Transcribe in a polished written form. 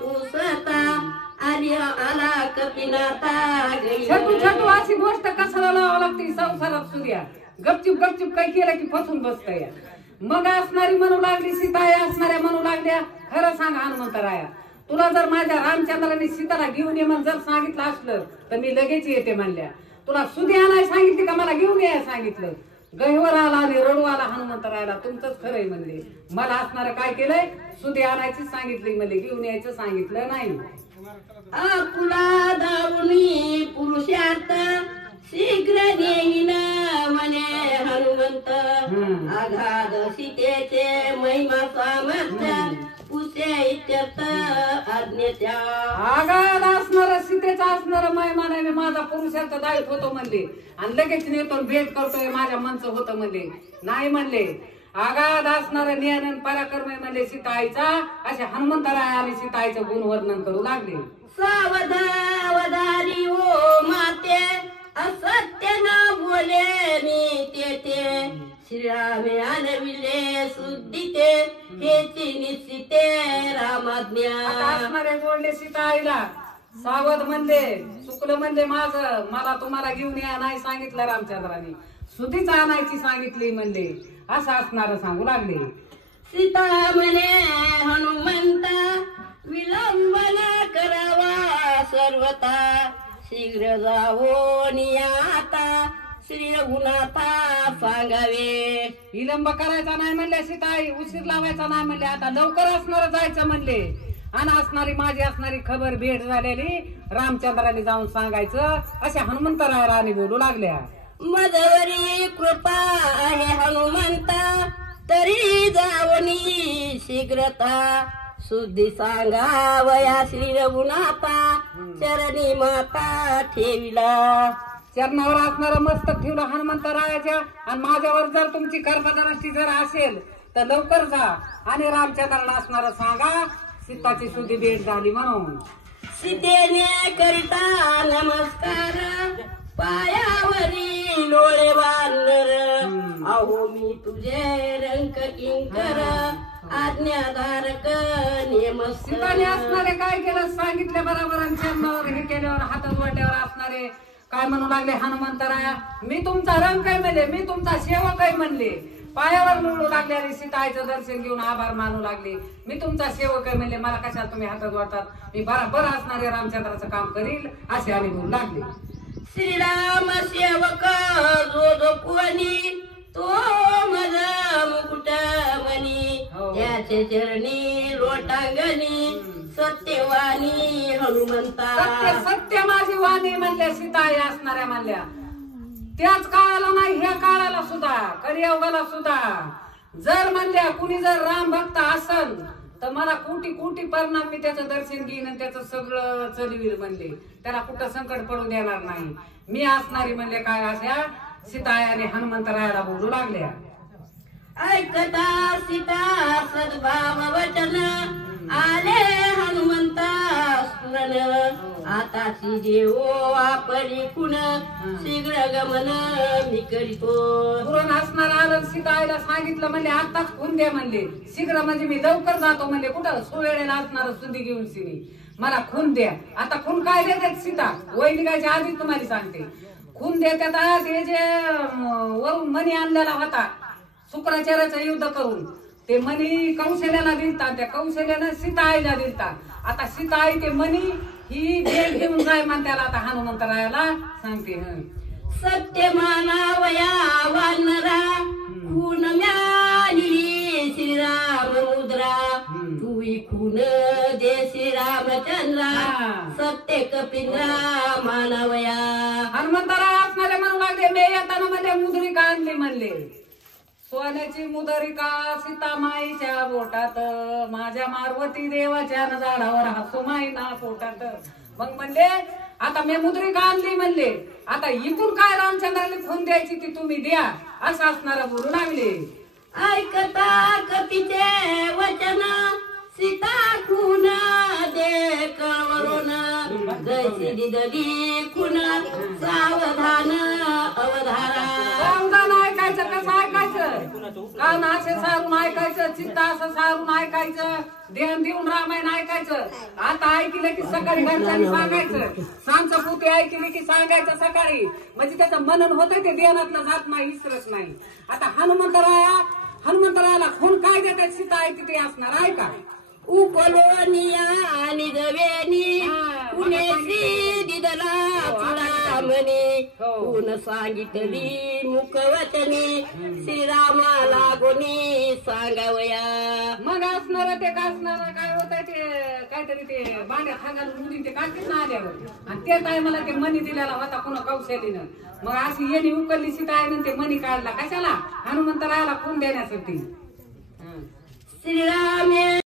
पुसता आली आला कपिनाथा छटू छटू अशी गोष्ट कशाला लावावं लागते संसारात सूर्या गपचूप गपचूप काय केलं की फसून बसतंय मग असणारी म्हणू लागली सीता असणाऱ्या म्हणू लागल्या खरं सांग हनुमंतराया तुला जर माझ्या रामचंद्राने सीताला घेऊन ये म्हणून जर सांगितलं असलं तर मी लगेच येते म्हणल्या तुला सुधी आणाय सांगितली का मला घेऊन यायला सांगितलं गहिवर आला आणि रडू आला हनुमंतरायाला तुमचंच खरंय म्हणले मला असणारं काय केलंय सुधी आणायची सांगितली म्हणले घेऊन यायचं सांगितलं नाही आपुला दारुणी पुरुषार्थ शीघ्र नेईन म्हणे हनुमंत आघाद सीतेचे महिमा सामर्थ्य पुसे इत्यर्थ आज्ञेच्या आगाध असणार सीतेचा असणार महिमा नाही माझा पुरुषार्थ दायित्व होतो म्हणले आणि लगेच नेतो भेट करतोय माझ्या मनचं होतं म्हणले नाही म्हणले आगाध असणार नियन पराक्रम म्हणले सीताईचा असे हनुमंतराय आणि सीताईचं गुण वर्णन करू लागले सावध वदारी ओ माते असत्य न बोले मी तेथे श्रीरामे आनविले सुद्धिते हेची निश्चिते रामाज्ञा असणारे जोडले सीताईला सावध म्हणले चुकलं म्हणले माझं मला तुम्हाला घेऊन या नाही सांगितलं रामचंद्राने सुधीच आणायची सांगितली म्हणले असं असणार सांगू लागले सीता म्हणे हनुमंत विलंब न करावा सर्वता शीघ्र जावो नियाता श्री रघुनाथा सांगावे विलंब करायचा नाही म्हणले सीताई उशीर लावायचा नाही म्हणले आता लवकर असणार जायचं म्हणले आणि असणारी माझी असणारी खबर भेट झालेली रामचंद्राने जाऊन सांगायचं असे हनुमंतरायाने बोलू लागल्या मदवरी कृपा आहे हनुमंता तरी जावनी शीघ्रता शुद्धी सांगावया श्री रघुनाथा चरणी माता ठेविला चरणावर असणारा मस्तक ठेवलं हनुमंतरायाच्या आणि माझ्यावर जर तुमची कर्मदृष्टी जर असेल तर लवकर जा आणि रामचंद्राला असणारा सांगा सीताची शुद्धी भेट झाली म्हणून सीतेने करिता नमस्कार पायावरी लोळे बांधर अहो मी तुझे रंक किंकर आज्ञाधारक सीताने असणारे काय केलं सांगितल्या बरोबर आणि चरणावर हे केल्यावर हातात वाट्यावर असणारे काय म्हणू लागले हनुमंतराया मी तुमचा रंग काय म्हणले मी तुमचा सेवक आहे म्हणले पायावर लोळू लागले आणि सीताईचं दर्शन घेऊन आभार मानू लागले मी तुमचा सेवक आहे म्हणले मला कशाला तुम्ही हातात वाटतात मी बरोबर असणारे रामचंद्राचं काम करील असे आणि बोलू लागले श्रीराम सेवक जो जो पुवनी तो मज मुकुट मनी त्याचे चरणी लोटांगणी सत्यवाणी हनुमंता सत्य सत्य माझी वाणी म्हणल्या सीताई असणाऱ्या म्हणल्या त्याच काळाला नाही ह्या काळाला सुद्धा कलियुगाला सुद्धा जर म्हणल्या कुणी जर राम भक्त असन तर मला कोटी कोटी परिणाम मी त्याचं दर्शन घेईन आणि त्याचं सगळं चलवील म्हणले त्याला कुठं संकट पडू देणार नाही मी असणारी म्हणले काय अशा सीतायाने हनुमंतरायाला बोलू लागल्या ऐकता सीता सद्भाव वचन आले हनुमंता स्मरण आता देवो आपली कुण शीघ्र गमन मी करीतो पुरण असणार आलं सीताईला सांगितलं म्हणले आताच खून द्या म्हणले शीघ्र म्हणजे मी लवकर जातो म्हणले कुठं सुवेळेला असणार सुधी घेऊन सिनी मला खून द्या आता खून काय देतात सीता वैदिकाच्या आधीच तुम्हाला सांगते खून देतात ते जे वरून मणी आणलेला होता शुक्राचार्याचं युद्ध करून ते मणी कौशल्याला दिलतात त्या कौशल्यानं सीताईला दिलतात आता सीताई ते मणी ही भेट घेऊन जाय म्हणत्याला आता हनुमंतरायाला सांगते सत्य मानावया वानरा खून म्याली श्रीराम मुद्रा तू खून दे श्रीरामचंद्रा सत्य कपिंद्रा मानवया हनुमंतराय असणारे म्हणू लागले मी येताना म्हणले मुद्रिका आणली म्हणले सोन्याची मुदरिका सीतामाईच्या बोटात माझ्या मार्वती देवाच्या झाडावर हसुमाई ना पोटात मग म्हणले आता मी मुद्रिका आणली म्हणले आता इथून काय रामचंद्राला खून द्यायची ती तुम्ही द्या असं असणारा बोलू लागले ऐकता कपीचे वचन सीता खून दे कळवरून जैसी दिदली खून सावधान अवधारा सावधान ऐकायचं कसं ऐकायचं कान असे सारून ऐकायचं, चित्त असं सारून ऐकायचं, ध्यान देऊन रामायण ऐकायचं. आता ऐकलं की सकाळी घरच्यांनी सांगायचं, सांचं पुती ऐकली की सांगायचं सकाळी, म्हणजे त्याचं मनन होतं ते ध्यानातलं जात नाही, विसरत नाही. आता हनुमंतरायाला खून काय देतात सीता ऐकते ते असणार आहे का? उकलोनिया आणि गवेनी पुणेशी दिदला चुडामणी पुन सांगितली मुखवचनी श्रीरामाला कोणी सांगावया. मग असणार ते का असणार काय होत ते काहीतरी ते भांड्यात हागायला मुली ते काढतील ना आल्यावर, आणि त्या टायमाला ते मनी दिलेला होता पुन्हा कौशलीनं. मग अशी येणी उकलली सीता आहे ते मनी काढला कशाला? हनुमंतरायाला खून देण्यासाठी. श्रीरामे